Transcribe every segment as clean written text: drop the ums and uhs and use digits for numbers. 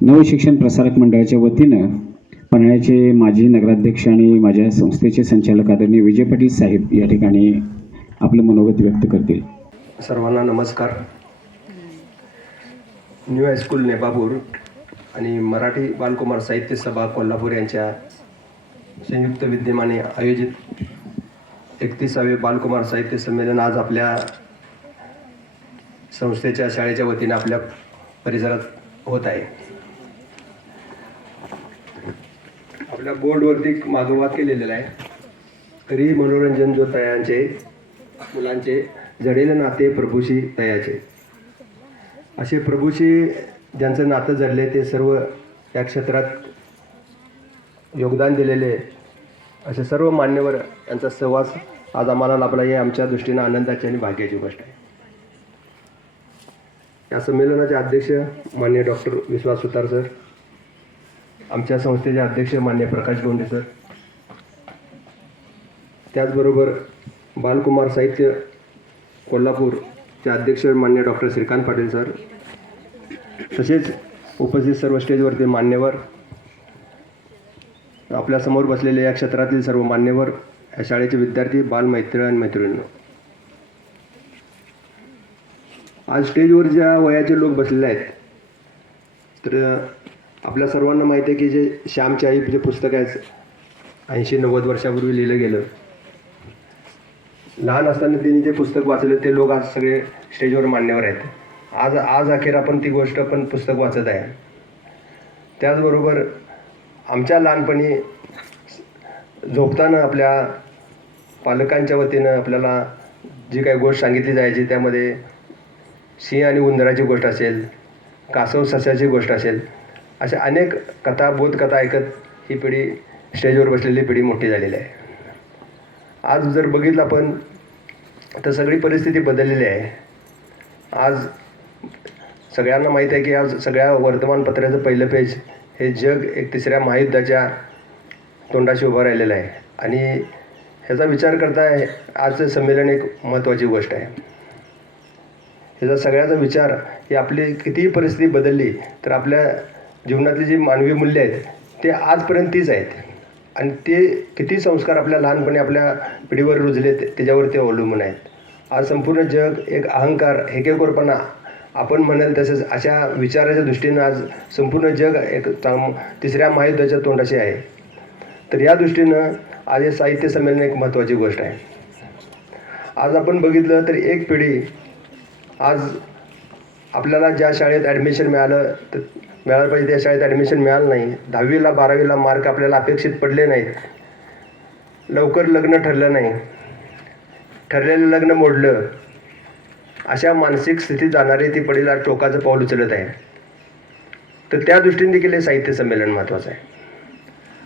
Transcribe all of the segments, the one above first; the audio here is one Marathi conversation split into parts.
नवशिक्षण प्रसारक मंडळाच्या वतीनं पन्हाळ्याचे माजी नगराध्यक्ष आणि माझ्या संस्थेचे संचालक आदरणीय विजय पाटील साहेब या ठिकाणी आपलं मनोगत व्यक्त करतील. सर्वांना नमस्कार. न्यू हायस्कूल नेबापूर आणि मराठी बालकुमार साहित्य सभा कोल्हापूर यांच्या संयुक्त विद्यमाने आयोजित 31वे बालकुमार साहित्य संमेलन आज आपल्या संस्थेच्या शाळेच्या वतीनं आपल्या परिसरात होत आहे. आपल्या बोर्डवरती मागोवा केलेला आहे. तरी मनोरंजन जो तयांचे मुलांचे जडेल नाते प्रभूशी तयाचे. असे प्रभूशी ज्यांचं नातं जडले ते सर्व या क्षेत्रात योगदान दिलेले असे सर्व मान्यवर यांचा सहवास आज आम्हाला लाभला, ही आमच्या दृष्टीनं आनंदाची आणि भाग्याची गोष्ट आहे. या संमेलनाचे अध्यक्ष मान्य डॉक्टर विश्वास सुतार सर, आमच्या संस्थेचे अध्यक्ष मान्य प्रकाश गोंडे सर, त्याचबरोबर बालकुमार साहित्य कोल्हापूरचे अध्यक्ष मान्य डॉक्टर श्रीकांत पाटील सर, तसेच उपस्थित सर्व स्टेजवरती मान्यवर, आपल्यासमोर बसलेले या क्षेत्रातील सर्व मान्यवर, या शाळेचे विद्यार्थी, बालमैत्री आणि मैत्रिणींनो. आज स्टेजवर ज्या वयाचे लोक बसलेले आहेत, तर आपल्या सर्वांना माहिती आहे की जे श्यामची आई जे पुस्तक आहे 80-90 वर्षापूर्वी लिहिलं गेलं, लहान असताना त्यांनी जे पुस्तक वाचलं ते लोक आज सगळे स्टेजवर मान्यवर आहेत. आज अखेर आपण ती गोष्ट पण पुस्तक वाचत आहे. त्याचबरोबर आमच्या लहानपणी झोपताना आपल्या पालकांच्या वतीनं आपल्याला जी काही गोष्ट सांगितली जायची त्यामध्ये सिंह आणि उंदराची गोष्ट असेल, कासव सस्याची गोष्ट असेल, अशा अनेक कथा बोधकथा ऐकत ही पिढी, स्टेजवर बसलेली पिढी मोठी झालेली आहे. आज जर बघितलं आपण तर सगळी परिस्थिती बदललेली आहे. आज सगळ्यांना माहीत आहे की आज सगळ्या वर्तमानपत्राचं पहिलं पेज हे जग एक तिसऱ्या महायुद्धाच्या तोंडाशी उभं राहिलेलं आहे आणि ह्याचा विचार करता आजचं संमेलन एक महत्त्वाची गोष्ट आहे. ह्याचा सगळ्याचा विचार ही आपली कितीही परिस्थिती बदलली तर आपल्या जीवनातली जी मानवी मूल्य आहेत ते आजपर्यंत तीच आहेत आणि ते किती संस्कार आपल्या लहानपणी आपल्या पिढीवर रुजले त्याच्यावर ते अवलंबून आहेत. आज संपूर्ण जग एक अहंकार, हेकेखोरपणा आपण म्हणाल तसंच अशा विचाराच्या दृष्टीनं आज संपूर्ण जग एक तिसऱ्या महायुद्धाच्या तोंडाशी आहे. तर या दृष्टीनं आज हे साहित्य संमेलन एक महत्त्वाची गोष्ट आहे. आज आपण बघितलं तर एक पिढी आज आपल्याला ज्या शाळेत ॲडमिशन मिळालं तर मिळालं पाहिजे त्या शाळेत ॲडमिशन मिळालं नाही, 10वीला 12वीला मार्क आपल्याला अपेक्षित पडले नाहीत, लवकर लग्न ठरलं नाही, ठरलेलं लग्न मोडलं, अशा मानसिक स्थितीत जाणारे ती पिढी आज टोकाचं पाऊल उचलत आहे. तर त्या दृष्टीने देखील हे साहित्य संमेलन महत्त्वाचं आहे.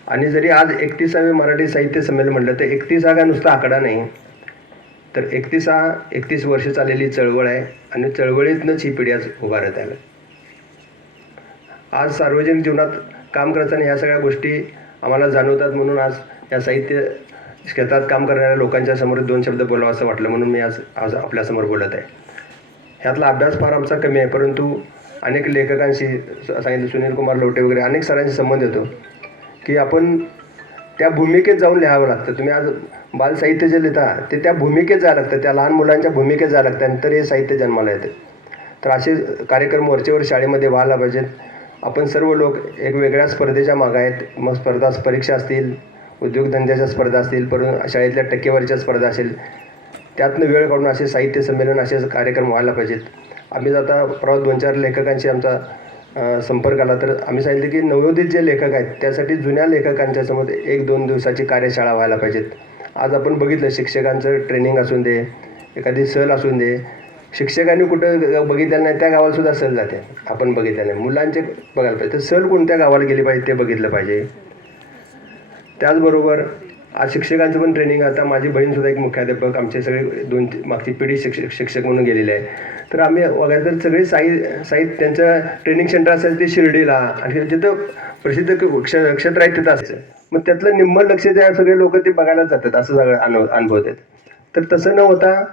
आणि जरी आज 31वे मराठी साहित्य संमेलन म्हटलं तर 31 हा नुसता आकडा नाही, तर 31 वर्ष चाललेली चळवळ आहे आणि चळवळीतनंच ही पिढी आज उभारत आहे. आज सार्वजनिक जीवनात काम करताना ह्या सगळ्या गोष्टी आम्हाला जाणवतात, म्हणून आज या साहित्य क्षेत्रात काम करणाऱ्या लोकांच्या समोर 2 शब्द बोलावं असं वाटलं, म्हणून मी आज आपल्यासमोर बोलत आहे. ह्यातला अभ्यास फार आमचा कमी आहे, परंतु अनेक लेखकांशी सांगितलं, सुनील कुमार लवटे वगैरे अनेक सरांशी संबंध येतो की आपण त्या भूमिकेत जाऊन लिहावं लागतं. तुम्ही आज बालसाहित्य जे लिहिता ते त्या भूमिकेत जायला लागतं, त्या लहान मुलांच्या भूमिकेत जायला लागतं आणि तर हे साहित्य जन्माला येतं. तर असे कार्यक्रम वरचेवर शाळेमध्ये व्हायला पाहिजेत. आपण सर्व लोक एक वेगळ्या स्पर्धेच्या मागं आहेत. मग परीक्षा असतील, उद्योगधंद्याच्या स्पर्धा असतील, परंतु शाळेतल्या टक्केवारीच्या स्पर्धा असेल, त्यातनं वेळ काढून असे साहित्य संमेलन, असे कार्यक्रम व्हायला पाहिजेत. आम्ही आता परवा 2-4 लेखकांशी आमचा संपर्क आला, तर आम्ही सांगितलं की नवोदित जे लेखक आहेत त्यासाठी जुन्या लेखकांच्या समोर 1-2 दिवसाची कार्यशाळा व्हायला पाहिजेत. आज आपण बघितलं शिक्षकांचं ट्रेनिंग असून दे, एखादी सहल असून दे, शिक्षकांनी कुठं बघितलं नाही त्या गावाला सुद्धा सहल जाते, आपण बघितलं नाही. मुलांचे बघायला पाहिजे, तर सहल कोणत्या गावाला गेली पाहिजे ते बघितलं पाहिजे. त्याचबरोबर आज शिक्षकांचं पण ट्रेनिंग, आता माझी बहीणसुद्धा एक मुख्याध्यापक, आमचे सगळे मागची पिढी शिक्षक म्हणून गेलेले आहे. तर आम्ही वगैरे तर सगळे साहित्य त्यांचं ट्रेनिंग सेंटर असेल ते शिर्डीला आणि जिथं प्रसिद्ध क्षेत्र आहेत तिथं असायचं. मग त्यातलं निम्मं लक्ष त्या सगळे लोक ते बघायला जातात, असं सगळं अनुभवतात. तर तसं न होता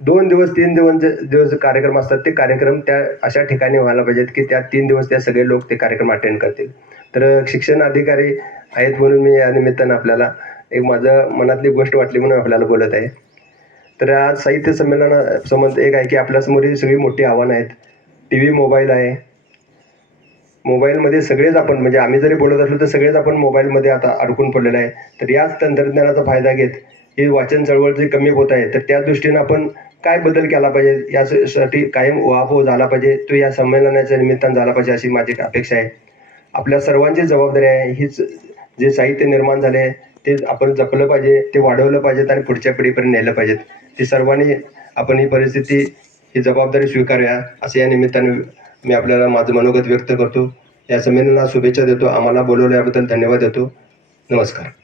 2 दिवस 3 दिवस कार्यक्रम असतात ते कार्यक्रम त्या अशा ठिकाणी व्हायला पाहिजेत की त्या 3 दिवस त्या सगळे लोक ते कार्यक्रम अटेंड करतील. तर शिक्षण अधिकारी आहेत म्हणून मी या निमित्तानं आपल्याला एक माझं मनातली गोष्ट वाटली म्हणून आपल्याला बोलत आहे. तर आज साहित्य संमेलनासंबंध एक आहे की आपल्यासमोर ही सगळी मोठी आव्हानं आहेत. TV, मोबाईल आहे. मोबाईलमध्ये सगळेच आपण म्हणजे आम्ही जरी बोलत असलो तर सगळेच आपण मोबाईलमध्ये आता अडकून पडलेलं आहे. तर याच तंत्रज्ञानाचा फायदा घेत ही वाचन चळवळ जी कमी होत आहे तर त्या दृष्टीनं आपण काय बदल केला पाहिजे यासाठी कायम उहापोह झाला पाहिजे तो या संमेलनाच्या निमित्तानं झाला पाहिजे अशी माझी अपेक्षा आहे. आपल्या सर्वांची जबाबदारी आहे हीच जे साहित्य निर्माण झाले ते आपण जपलं पाहिजे, ते वाढवलं पाहिजेत आणि पुढच्या पिढीपर्यंत नेलं पाहिजेत. ते सर्वांनी आपण ही परिस्थिती ही जबाबदारी स्वीकारूया असं या निमित्तानं मी आपल्याला माझं मनोगत व्यक्त करतो. या संमेलनाला शुभेच्छा देतो. आम्हाला बोलवल्याबद्दल धन्यवाद देतो. नमस्कार.